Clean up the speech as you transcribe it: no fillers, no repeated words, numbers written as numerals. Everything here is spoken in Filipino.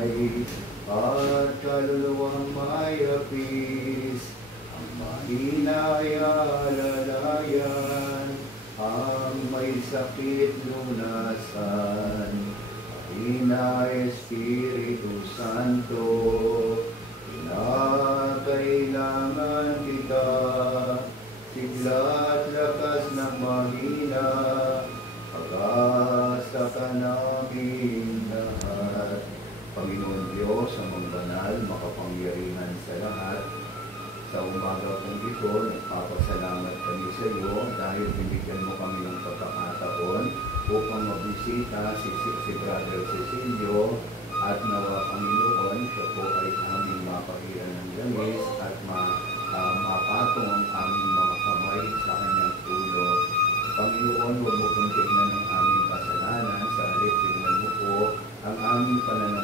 at kaluluwang may hapis, ang mahina ay alalayan, ang may sakit lunasan, mahina Espiritu Santo, kinakailangan kita, sigla at lakas ng mahina, pag-asa ka namin lahat. Panginoon Diyos, amang banal, makapangyarihan sa lahat, sa umaga kong ito, nagpapasalamat kami sa iyo dahil binigyan mo kami ng pagkakataon upang mabisita si Brother Cecilio at nawa Panginoon, siya po ay aming mapahiran ng langis at mapatong ang aming mga kamay sa kanyang ulo. Panginoon, huwag mo kong tignan ng aming kasalanan, sa halip tingnan mo po ang aming pananampalataya